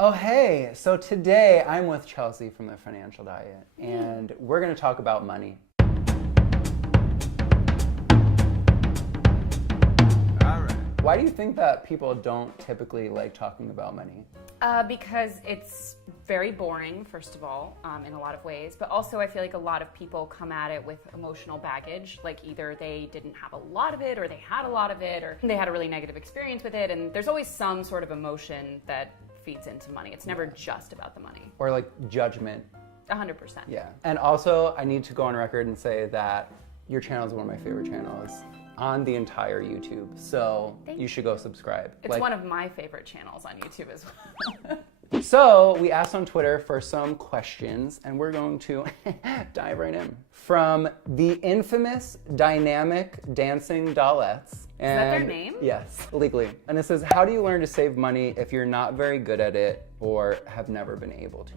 Oh, hey. So today I'm with Chelsea from The Financial Diet, and we're going to talk about money. All right. Why do you think that people don't typically like talking about money? Because it's very boring, first of all, in a lot of ways. But also I feel like a lot of people come at it with emotional baggage. Like either they didn't have a lot of it, or they had a lot of it, or they had a really negative experience with it. And there's always some sort of emotion that feeds into money. It's never just about the money. Or like judgment. 100%. Yeah. And also I need to go on record and say that your channel is one of my favorite channels on the entire YouTube. So you should go subscribe. It's one of my favorite channels on YouTube as well. So we asked on Twitter for some questions, and we're going to dive right in. From the infamous Dynamic Dancing Dollettes. Is that their name? Yes, legally. And it says, how do you learn to save money if you're not very good at it or have never been able to?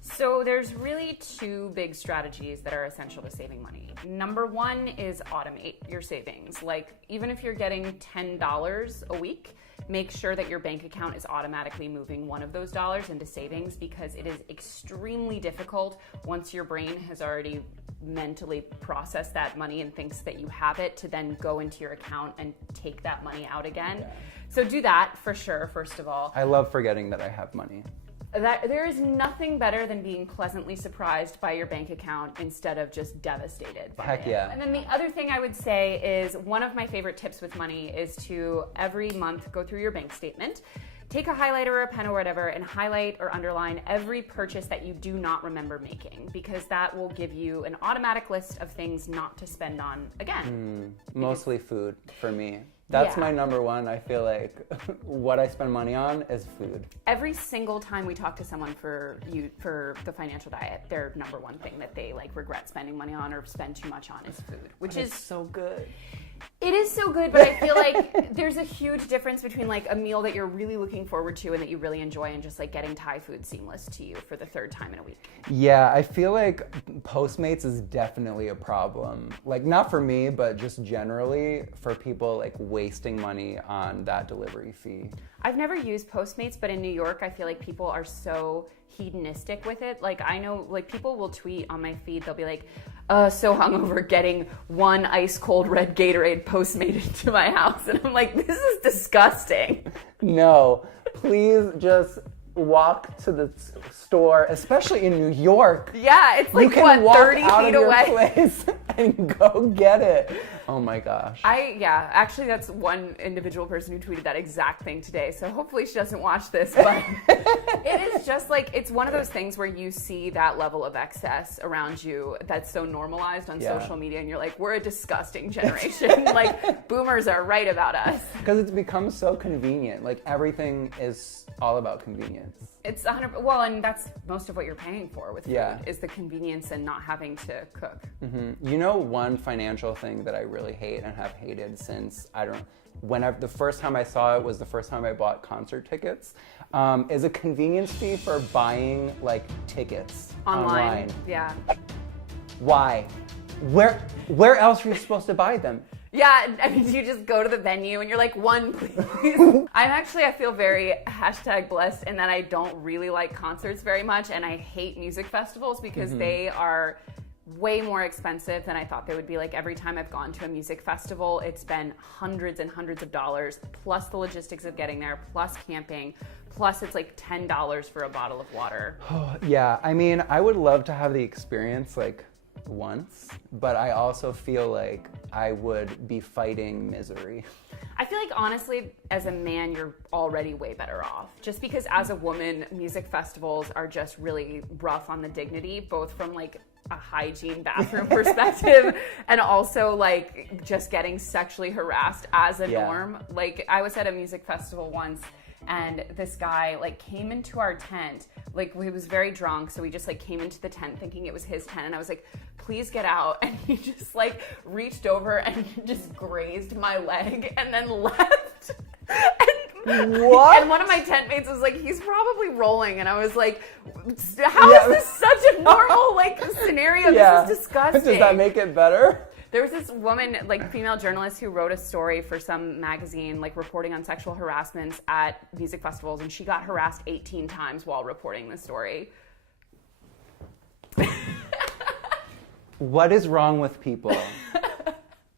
So there's really two big strategies that are essential to saving money. Number one is automate your savings. Like even if you're getting $10 a week, make sure that your bank account is automatically moving one of those dollars into savings, because it is extremely difficult once your brain has already mentally processed that money and thinks that you have it to then go into your account and take that money out again. Yeah. So do that for sure, first of all. I love forgetting that I have money. There is nothing better than being pleasantly surprised by your bank account instead of just devastated by Heck it. yeah. And then the other thing I would say is one of my favorite tips with money is to every month go through your bank statement, take a highlighter or a pen or whatever, and highlight or underline every purchase that you do not remember making, because that will give you an automatic list of things not to spend on again. Mostly food for me. That's my number one. I feel like what I spend money on is food. Every single time we talk to someone for the financial diet, their number one thing that they like regret spending money on or spend too much on is food, which is so good. It is so good, but I feel like there's a huge difference between like a meal that you're really looking forward to and that you really enjoy and just like getting Thai food seamless to you for the third time in a week. Yeah, I feel like Postmates is definitely a problem. Like not for me, but just generally for people like wasting money on that delivery fee. I've never used Postmates, but in New York, I feel like people are so hedonistic with it. Like I know like people will tweet on my feed, they'll be like, so hungover getting one ice cold red Gatorade Postmated to my house. And I'm like, this is disgusting. No, please just walk to the store, especially in New York. Yeah, it's like you can walk 30 out feet of away. your place and go get it. Oh my gosh. Actually that's one individual person who tweeted that exact thing today. So hopefully she doesn't watch this, but it is just like, it's one of those things where you see that level of excess around you that's so normalized on social media, and you're like, we're a disgusting generation. Like boomers are right about us. Because it's become so convenient. Like everything is all about convenience. It's 100, well, and that's most of what you're paying for with food, is the convenience and not having to cook. Mm-hmm. You know, one financial thing that I really hate and have hated since, the first time I saw it was the first time I bought concert tickets, is a convenience fee for buying like tickets online. Yeah. Why? Where else are you supposed to buy them? Yeah, I mean, you just go to the venue and you're like, one, please. I feel very #blessed in that I don't really like concerts very much, and I hate music festivals because they are way more expensive than I thought they would be. Like every time I've gone to a music festival, it's been hundreds and hundreds of dollars, plus the logistics of getting there, plus camping, plus it's like $10 for a bottle of water. Yeah, I mean, I would love to have the experience like once, but I also feel like I would be fighting misery. I feel like honestly, as a man, you're already way better off. Just because as a woman, music festivals are just really rough on the dignity, both from like a hygiene bathroom perspective and also like just getting sexually harassed as a norm. Like I was at a music festival once, and this guy like came into our tent, like he was very drunk, so we just like came into the tent thinking it was his tent, and I was like, please get out, and he just like reached over and just grazed my leg and then left. What? And one of my tent mates was like, he's probably rolling, and I was like, how is this such a normal like scenario? This is disgusting. Does that make it better? There was this woman, like female journalist, who wrote a story for some magazine, like reporting on sexual harassments at music festivals, and she got harassed 18 times while reporting the story. What is wrong with people?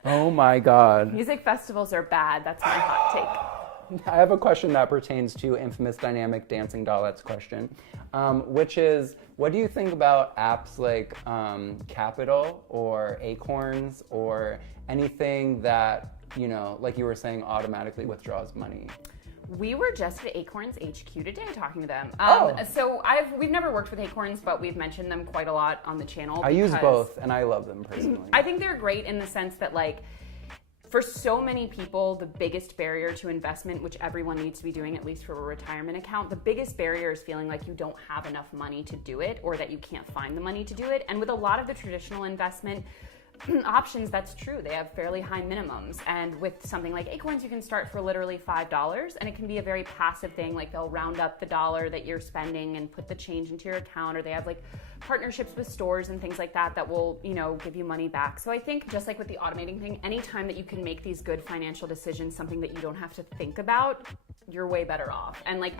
Oh my God. Music festivals are bad. That's my hot take. I have a question that pertains to infamous dynamic dancing dollettes question, which is, what do you think about apps like Capital or Acorns or anything that, you know, like you were saying, automatically withdraws money? We were just at Acorns HQ today talking to them. Oh. So we've never worked with Acorns, but we've mentioned them quite a lot on the channel. I use both, and I love them personally. I think they're great in the sense that, like, for so many people, the biggest barrier to investment, which everyone needs to be doing, at least for a retirement account, the biggest barrier is feeling like you don't have enough money to do it, or that you can't find the money to do it. And with a lot of the traditional investment options, that's true. They have fairly high minimums. And with something like Acorns, you can start for literally $5, and it can be a very passive thing. Like, they'll round up the dollar that you're spending and put the change into your account, or they have like partnerships with stores and things like that that will, you know, give you money back. So I think, just like with the automating thing, anytime that you can make these good financial decisions, something that you don't have to think about, you're way better off. And like,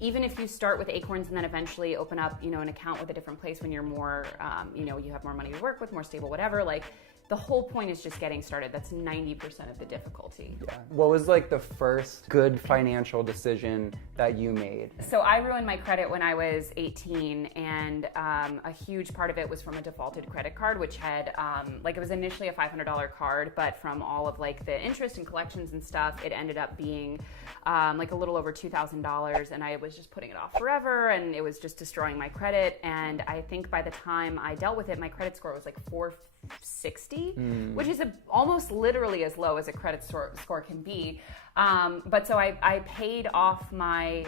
even if you start with Acorns and then eventually open up, you know, an account with a different place when you're more, you know, you have more money to work with, more stable, whatever, like, the whole point is just getting started. That's 90% of the difficulty. Yeah. What was like the first good financial decision that you made? So I ruined my credit when I was 18, and a huge part of it was from a defaulted credit card, which had, like, it was initially a $500 card, but from all of like the interest and collections and stuff, it ended up being like a little over $2,000, and I was just putting it off forever, and it was just destroying my credit. And I think by the time I dealt with it, my credit score was like 460, which is almost literally as low as a credit score can be. But so I paid off my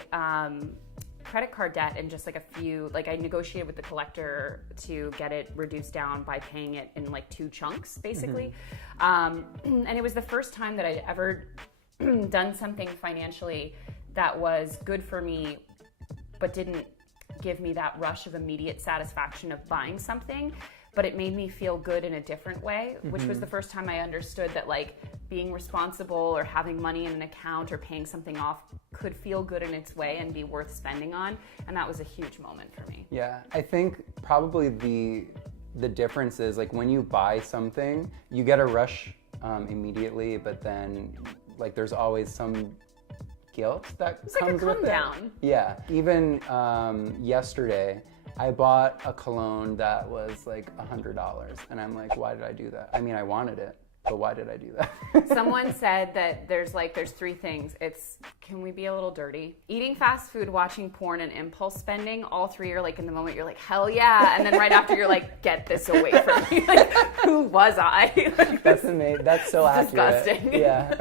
credit card debt in just like I negotiated with the collector to get it reduced down by paying it in like 2 chunks, basically. And it was the first time that I'd ever done something financially that was good for me, but didn't give me that rush of immediate satisfaction of buying something. But it made me feel good in a different way, which was the first time I understood that, like, being responsible or having money in an account or paying something off could feel good in its way and be worth spending on. And that was a huge moment for me. Yeah, I think probably the difference is, like, when you buy something, you get a rush immediately, but then, like, there's always some guilt that comes with it. It's like a come down. Yeah. Even yesterday, I bought a cologne that was like $100, and I'm like, why did I do that? I mean, I wanted it, but why did I do that? Someone said that there's 3 things. It's, can we be a little dirty? Eating fast food, watching porn, and impulse spending. All 3 are like, in the moment you're like, hell yeah, and then right after you're like, get this away from me. Like, who was I? Like, that's amazing. That's so accurate. Disgusting. Yeah.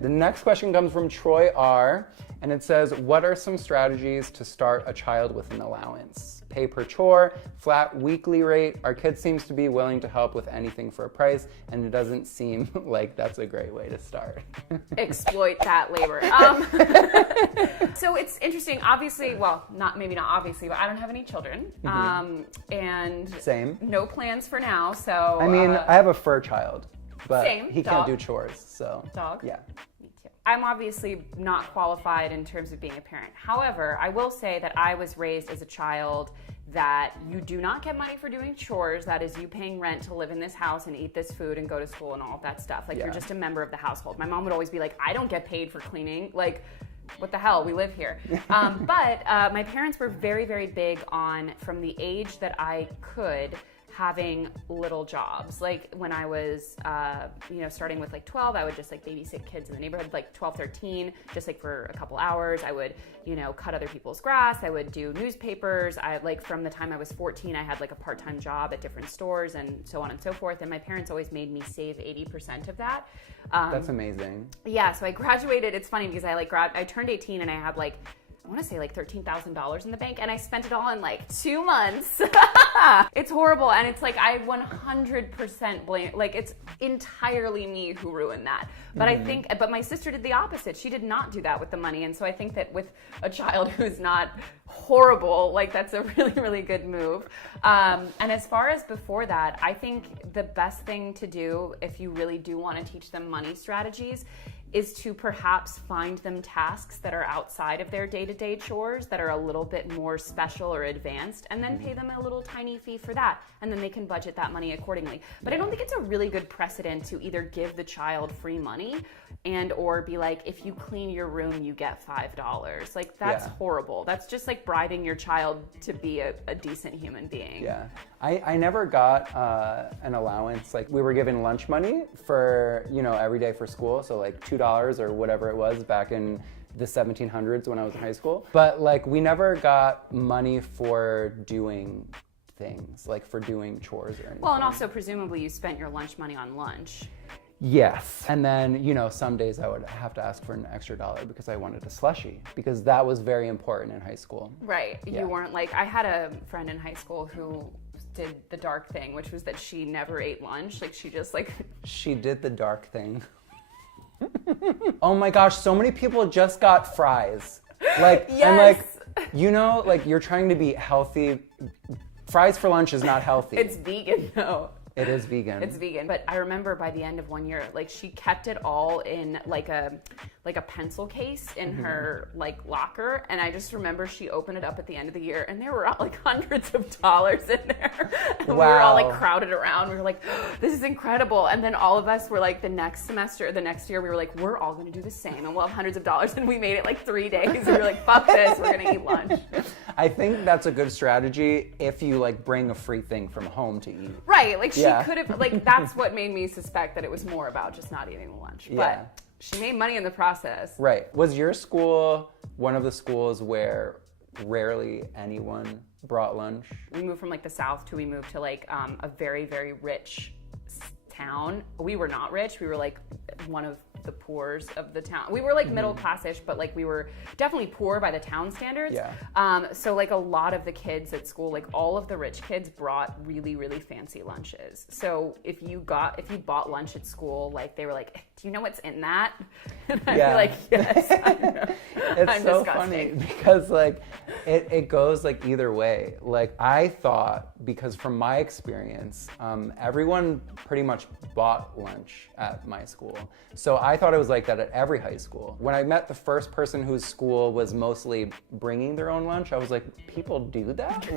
The next question comes from Troy R. And it says, what are some strategies to start a child with an allowance? Pay per chore, flat weekly rate. Our kid seems to be willing to help with anything for a price, and it doesn't seem like that's a great way to start. Exploit that labor. So it's interesting. Obviously, well, maybe not obviously, but I don't have any children. And Same. No plans for now. So I mean, I have a fur child, but same. he Dog. can't do chores, so. Dog? Yeah. I'm obviously not qualified in terms of being a parent. However, I will say that I was raised as a child that you do not get money for doing chores. That is you paying rent to live in this house and eat this food and go to school and all of that stuff. Like, you're just a member of the household. My mom would always be like, I don't get paid for cleaning. Like, what the hell? We live here. But my parents were very, very big on, from the age that I could, having little jobs. Like, when I was, starting with like 12, I would just like babysit kids in the neighborhood, like 12, 13, just like for a couple hours. I would, cut other people's grass. I would do newspapers. From the time I was 14, I had like a part-time job at different stores and so on and so forth. And my parents always made me save 80% of that. That's amazing. Yeah. So I graduated. It's funny because I turned 18 and I had like, I want to say like $13,000 in the bank, and I spent it all in like 2 months. It's horrible, and it's like I 100% blame, like it's entirely me who ruined that. But but my sister did the opposite. She did not do that with the money, and so I think that with a child who's not horrible. Like, that's a really, really good move. And as far as before that, I think the best thing to do if you really do want to teach them money strategies is to perhaps find them tasks that are outside of their day-to-day chores that are a little bit more special or advanced, and then pay them a little tiny fee for that, and then they can budget that money accordingly. But I don't think it's a really good precedent to either give the child free money and or be like, if you clean your room, you get $5. Like, that's horrible. That's just like bribing your child to be a decent human being. Yeah. I never got an allowance. Like, we were given lunch money for, every day for school. So like $2 or whatever it was back in the 1700s when I was in high school. But like, we never got money for doing things, like for doing chores or anything. Well, and also presumably you spent your lunch money on lunch. Yes. And then, some days I would have to ask for an extra $1 because I wanted a slushie, because that was very important in high school. Right. Yeah. You weren't like, I had a friend in high school who did the dark thing, which was that she never ate lunch. Like, she just like... She did the dark thing. Oh my gosh, so many people just got fries. Like, yes. And like, like you're trying to be healthy. Fries for lunch is not healthy. It's vegan though. It is vegan. It's vegan. But I remember by the end of one year, like, she kept it all in like a pencil case in her like locker. And I just remember she opened it up at the end of the year and there were like hundreds of dollars in there. And we were all like crowded around. We were like, oh, this is incredible. And then all of us were like, the next year, we were like, we're all going to do the same and we'll have hundreds of dollars. And we made it like 3 days. And we were like, fuck this, we're going to eat lunch. I think that's a good strategy if you like bring a free thing from home to eat. Right. Like, she could have, like, that's what made me suspect that it was more about just not eating the lunch. Yeah. But she made money in the process. Right. Was your school one of the schools where rarely anyone brought lunch? We moved from like the South we moved to like a very, very rich town. We were not rich. We were like one of the poors of the town. We were like middle classish, but like we were definitely poor by the town standards. Yeah. So like a lot of the kids at school, like all of the rich kids brought really, really fancy lunches. So if you bought lunch at school, like they were like, do you know what's in that? And I'd be like, yes, I know. It's I'm so disgusting. funny because like it goes like either way. Like I thought, because from my experience, everyone pretty much bought lunch at my school. So I thought it was like that at every high school. When I met the first person whose school was mostly bringing their own lunch, I was like, people do that?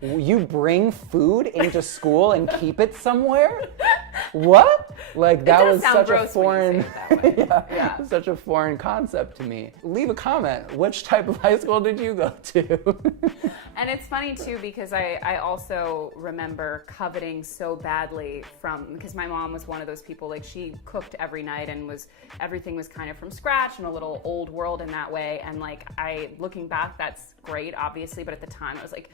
You bring food into school and keep it somewhere? What? Like that was such a foreign, such a foreign concept to me. Leave a comment. Which type of high school did you go to? And it's funny too because I also remember coveting so badly because my mom was one of those people, like she cooked every night and everything was kind of from scratch and a little old world in that way. And like looking back, that's great, obviously, but at the time I was like,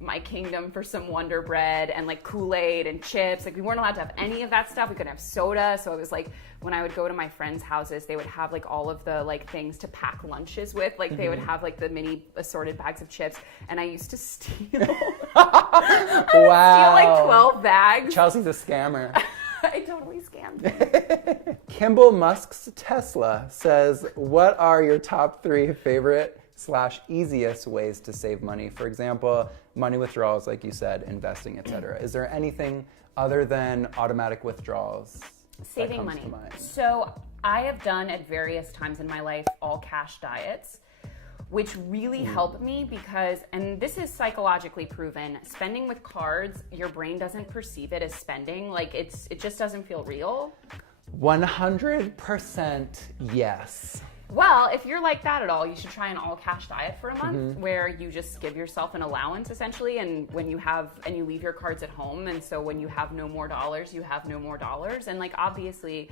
my kingdom for some Wonder Bread and like Kool-Aid and chips. Like we weren't allowed to have any of that stuff. We couldn't have soda. So it was like when I would go to my friends' houses, they would have like all of the like things to pack lunches with. Like they would have like the mini assorted bags of chips. And I used to steal. I would steal like 12 bags. Chelsea's a scammer. I totally scammed. Kimball Musk's Tesla says, what are your top 3 favorite / easiest ways to save money? For example, money withdrawals, like you said, investing, etc. Is there anything other than automatic withdrawals saving money? So I have done at various times in my life all cash diets, which really help me because, and this is psychologically proven, spending with cards, your brain doesn't perceive it as spending. Like it just doesn't feel real. 100% yes. Well, if you're like that at all, you should try an all cash diet for a month where you just give yourself an allowance essentially, and when you leave your cards at home, and so when you have no more dollars, you have no more dollars. And like obviously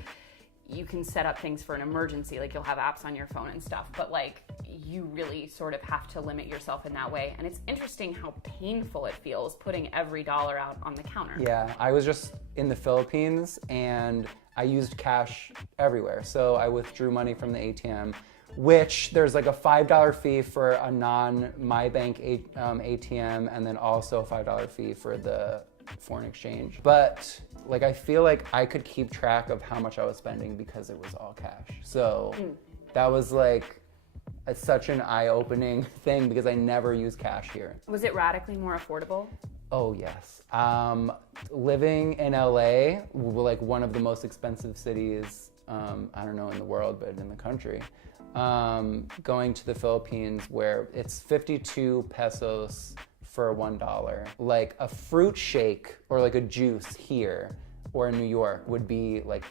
you can set up things for an emergency, like you'll have apps on your phone and stuff, but like you really sort of have to limit yourself in that way. And it's interesting how painful it feels putting every dollar out on the counter. Yeah, I was just in the Philippines and I used cash everywhere. So I withdrew money from the ATM, which there's like a $5 fee for a non-MyBank ATM, and then also a $5 fee for the foreign exchange. But like I feel like I could keep track of how much I was spending because it was all cash. So that was like such an eye-opening thing because I never use cash here. Was it radically more affordable? Oh yes. Living in LA, like one of the most expensive cities, I don't know in the world, but in the country. Going to the Philippines where it's 52 pesos for $1. Like a fruit shake or like a juice here or in New York would be like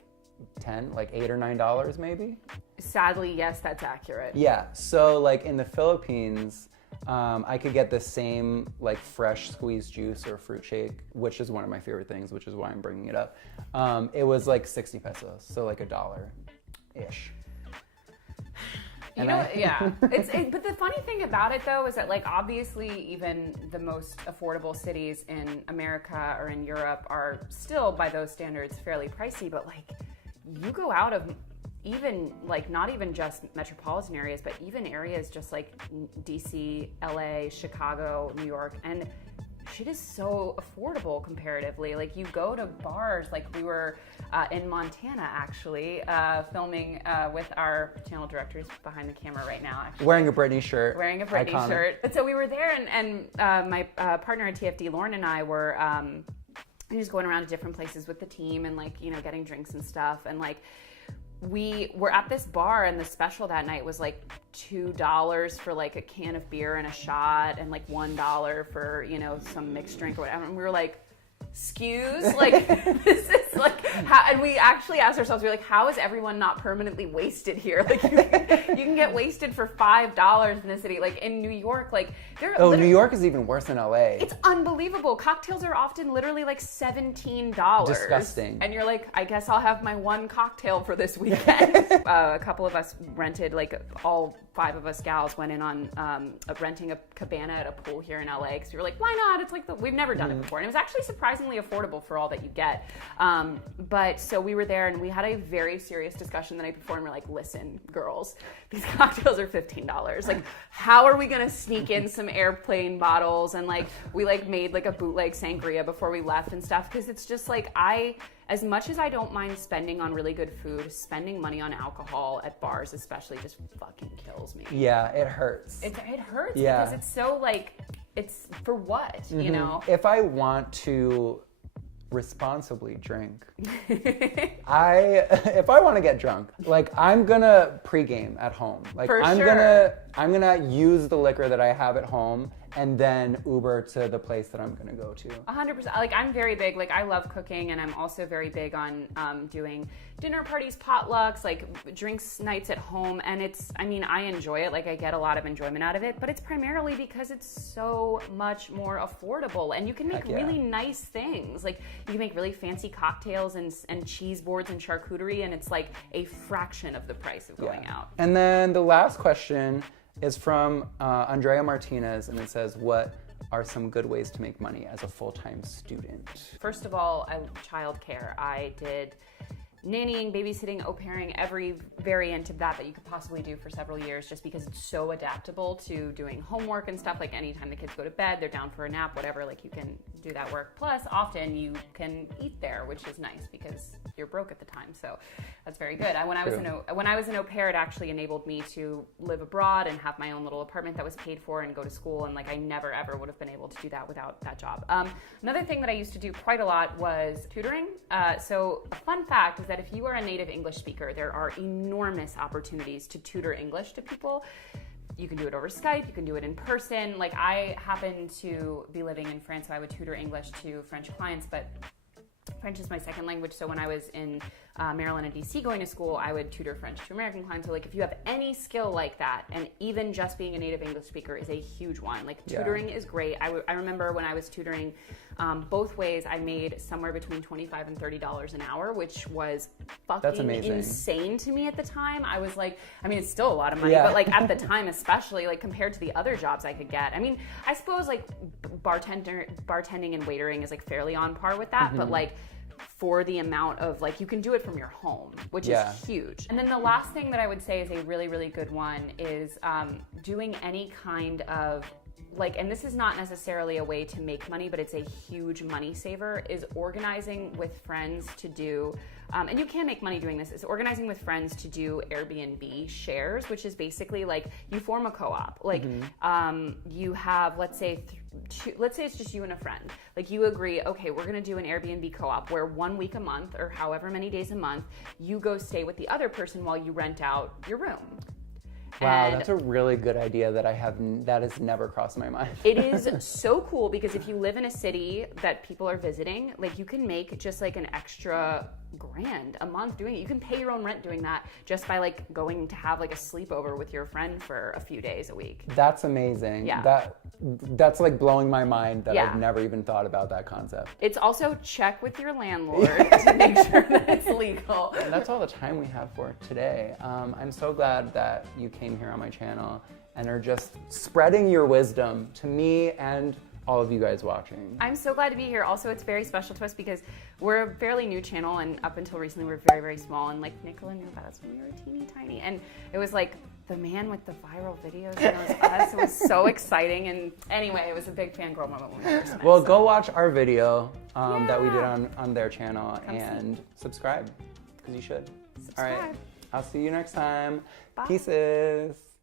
10, like $8 or $9 maybe. Sadly, yes, that's accurate. Yeah, so like in the Philippines, I could get the same like fresh squeezed juice or fruit shake, which is one of my favorite things, which is why I'm bringing it up. It was like 60 pesos, so like $1-ish. Yeah. But the funny thing about it though is that like obviously even the most affordable cities in America or in Europe are still by those standards fairly pricey, but like you go out of even like not even just metropolitan areas, but even areas just like DC, LA, Chicago, New York, and shit is so affordable comparatively. Like you go to bars, like we were in Montana actually, filming with our channel directors behind the camera right now. Actually. Wearing a Britney shirt. Wearing a Britney shirt. And so we were there, and my partner at TFD, Lauren, and I were just going around to different places with the team and like you know getting drinks and stuff, and like. We were at this bar and the special that night was like $2 for like a can of beer and a shot and like $1 for, you know, some mixed drink or whatever. And we were like, excuse, like this is like how, and we actually asked ourselves, we were like, how is everyone not permanently wasted here? Like you can get wasted for $5 in the city. Like in New York, like New York is even worse than LA. It's unbelievable. Cocktails are often literally like $17. Disgusting. And you're like, I guess I'll have my one cocktail for this weekend. A couple of us rented, like all 5 of us gals went in on renting a cabana at a pool here in LA because we were like, why not? It's like we've never done it before, and it was actually surprisingly affordable for all that you get. But so we were there and we had a very serious discussion the night before, and we're like, listen, girls, these cocktails are $15. Like, how are we gonna sneak in some airplane bottles? And like, we like made like a bootleg sangria before we left and stuff because it's just like as much as I don't mind spending on really good food, spending money on alcohol at bars especially just fucking kills me. Yeah, it hurts. It hurts because it's so like, it's for what, you know? If I want to responsibly drink, if I want to get drunk, like I'm gonna pregame at home. Like I'm gonna use the liquor that I have at home and then Uber to the place that I'm gonna go to. 100%. Like I'm very big, like I love cooking, and I'm also very big on doing dinner parties, potlucks, like drinks nights at home. And I enjoy it. Like I get a lot of enjoyment out of it, but it's primarily because it's so much more affordable, and you can make really nice things. Like you can make really fancy cocktails and cheese boards and charcuterie, and it's like a fraction of the price of going out. And then the last question is from Andrea Martinez, and it says, what are some good ways to make money as a full-time student? First of all, childcare. I did nannying, babysitting, au pairing, every variant of that you could possibly do for several years, just because it's so adaptable to doing homework and stuff. Like anytime the kids go to bed, they're down for a nap, whatever, like you can do that work. Plus, often you can eat there, which is nice because you're broke at the time. So that's very good. When I was an au pair, it actually enabled me to live abroad and have my own little apartment that was paid for and go to school. And like I never ever would have been able to do that without that job. Another thing that I used to do quite a lot was tutoring. So a fun fact is that if you are a native English speaker, there are enormous opportunities to tutor English to people. You can do it over Skype, you can do it in person. Like I happen to be living in France, so I would tutor English to French clients, but French is my second language, so when I was in Maryland and DC going to school, I would tutor French to American clients. So like if you have any skill like that, and even just being a native English speaker is a huge one. Like tutoring is great. I remember when I was tutoring both ways, I made somewhere between $25 and $30 an hour, which was fucking insane to me at the time. I was like, I mean, it's still a lot of money, but like at the time, especially like compared to the other jobs I could get. I mean, I suppose like bartending and waitering is like fairly on par with that, but like for the amount of like you can do it from your home, which is huge. And then the last thing that I would say is a really, really good one is doing any kind of like, and this is not necessarily a way to make money, but it's a huge money saver, is organizing with friends to do, and you can make money doing this, is organizing with friends to do Airbnb shares, which is basically like you form a co-op. Like you have, let's say it's just you and a friend. Like you agree, okay, we're gonna do an Airbnb co-op where 1 week a month or however many days a month, you go stay with the other person while you rent out your room. Wow, that's a really good idea that that has never crossed my mind. It is so cool because if you live in a city that people are visiting, like you can make just like an extra $1,000 a month doing it. You can pay your own rent doing that just by like going to have like a sleepover with your friend for a few days a week. That's amazing. Yeah. That's like blowing my mind that I've never even thought about that concept. It's also check with your landlord to make sure that it's legal. And that's all the time we have for today. I'm so glad that you came here on my channel and are just spreading your wisdom to me and all of you guys watching. I'm so glad to be here. Also, it's very special to us because we're a fairly new channel, and up until recently we were very, very small, and like Nicola knew about us when we were teeny tiny, and it was like the man with the viral videos, and it was us. It was so exciting, and anyway, it was a big fangirl moment when we first met. Well, go watch our video that we did on their channel and subscribe, because you should. Subscribe. All right, I'll see you next time. Bye. Pieces.